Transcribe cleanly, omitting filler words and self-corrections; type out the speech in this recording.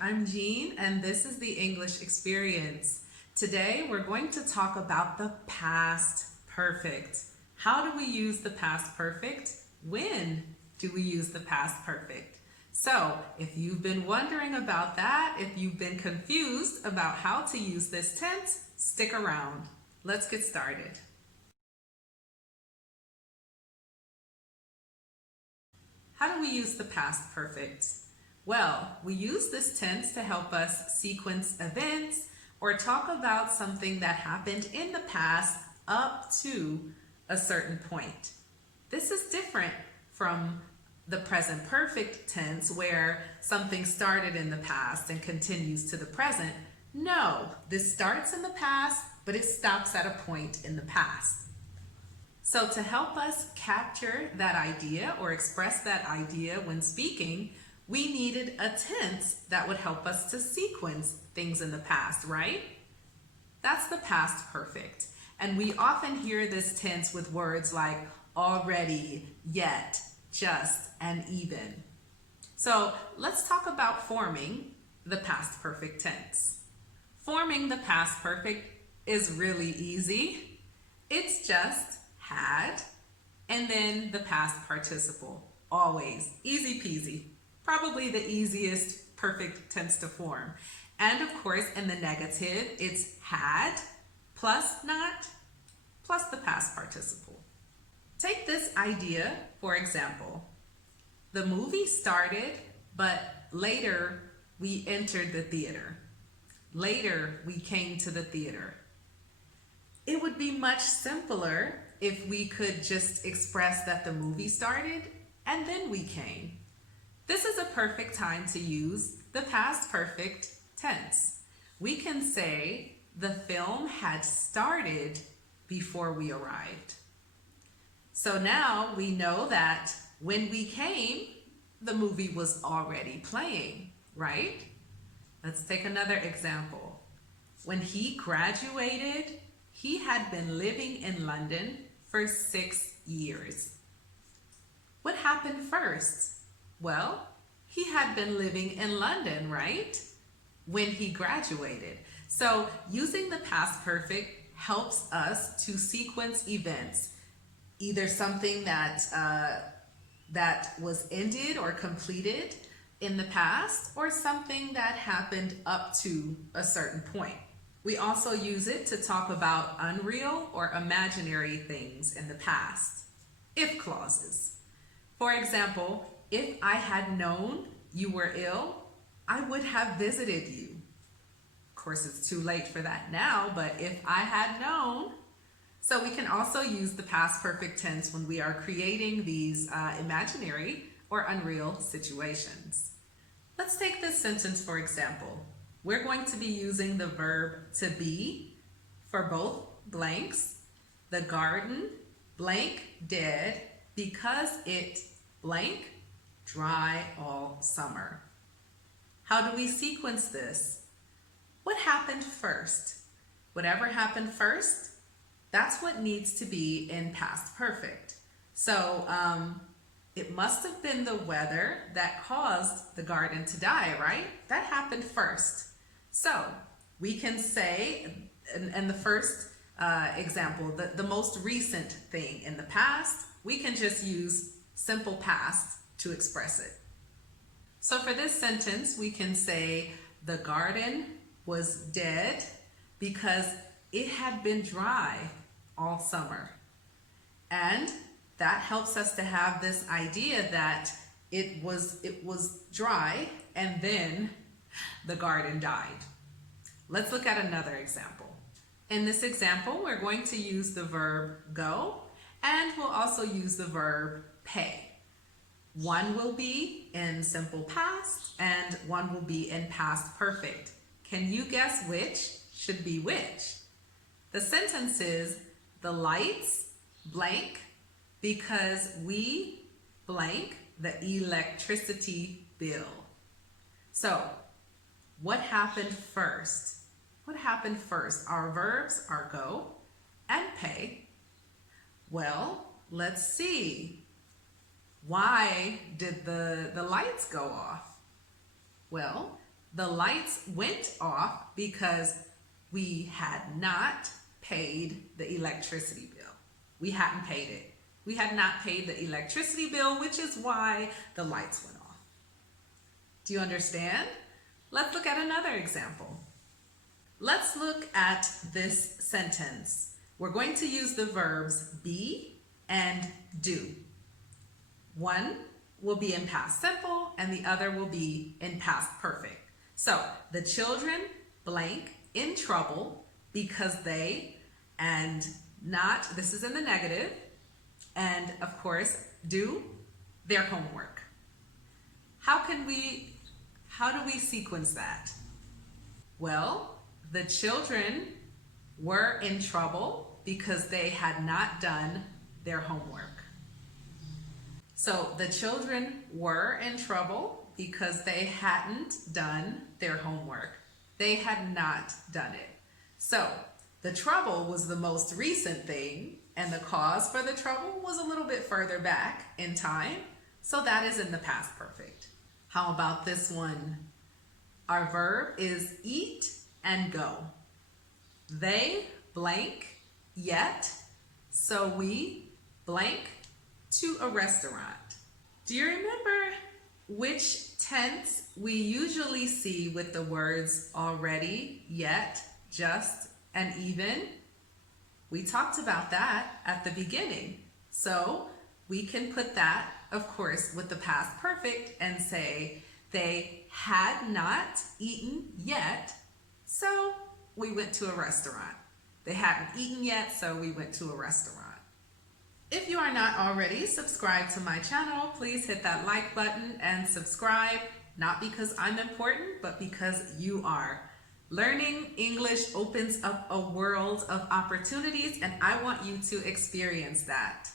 I'm Jean, and this is the English Experience. Today, we're going to talk about the past perfect. How do we use the past perfect? When do we use the past perfect? So, if you've been wondering about that, if you've been confused about how to use this tense, stick around. Let's get started. How do we use the past perfect? Well, we use this tense to help us sequence events or talk about something that happened in the past up to a certain point. This is different from the present perfect tense where something started in the past and continues to the present. No, this starts in the past, but it stops at a point in the past. So to help us capture that idea or express that idea when speaking, we needed a tense that would help us to sequence things in the past, right? That's the past perfect. And we often hear this tense with words like already, yet, just, and even. So let's talk about forming the past perfect tense. Forming the past perfect is really easy. It's just had, and then the past participle. Always. Easy peasy. Probably the easiest perfect tense to form. And of course, in the negative, it's had plus not plus the past participle. Take this idea, for example. The movie started, but later we entered the theater. Later we came to the theater. It would be much simpler if we could just express that the movie started and then we came. This is a perfect time to use the past perfect tense. We can say the film had started before we arrived. So now we know that when we came, the movie was already playing, right? Let's take another example. When he graduated, he had been living in London for 6 years. What happened first? Well, he had been living in London, right? When he graduated. So using the past perfect helps us to sequence events, either something that was ended or completed in the past or something that happened up to a certain point. We also use it to talk about unreal or imaginary things in the past. If clauses. For example, if I had known you were ill, I would have visited you. Of course, it's too late for that now, but if I had known. So we can also use the past perfect tense when we are creating these imaginary or unreal situations. Let's take this sentence for example. We're going to be using the verb to be for both blanks. The garden blank dead because it blank dry all summer. How do we sequence this? What happened first? Whatever happened first, that's what needs to be in past perfect. So it must have been the weather that caused the garden to die, right? That happened first. So we can say, in the first example, the most recent thing in the past, we can just use simple past to express it. So for this sentence, we can say the garden was dead because it had been dry all summer. And that helps us to have this idea that it was dry and then the garden died. Let's look at another example. In this example, we're going to use the verb go and we'll also use the verb pay. One will be in simple past and one will be in past perfect. Can you guess which should be which? The sentence is the lights blank because we blank the electricity bill. So what happened first? What happened first? Our verbs are go and pay. Well, let's see. Why did the lights go off? Well, The lights went off because we had not paid the electricity bill. We hadn't paid it. We had not paid the electricity bill, which is why the lights went off. Do you understand? Let's look at another example. Let's look at this sentence. We're going to use the verbs be and do. One will be in past simple and the other will be in past perfect. So the children blank in trouble because they, and not, this is in the negative, and of course do their homework. How do we sequence that? Well, the children were in trouble because they had not done their homework. So the children were in trouble because they hadn't done their homework. They had not done it. So the trouble was the most recent thing, and the cause for the trouble was a little bit further back in time. So that is in the past perfect. How about this one? Our verb is eat and go. They blank yet, so we blank to a restaurant. Do you remember which tense we usually see with the words already, yet, just, and even? We talked about that at the beginning. So we can put that, of course, with the past perfect and say they had not eaten yet, so we went to a restaurant. They hadn't eaten yet, so we went to a restaurant. If you are not already subscribed to my channel, please hit that like button and subscribe, not because I'm important, but because you are. Learning English opens up a world of opportunities, and I want you to experience that.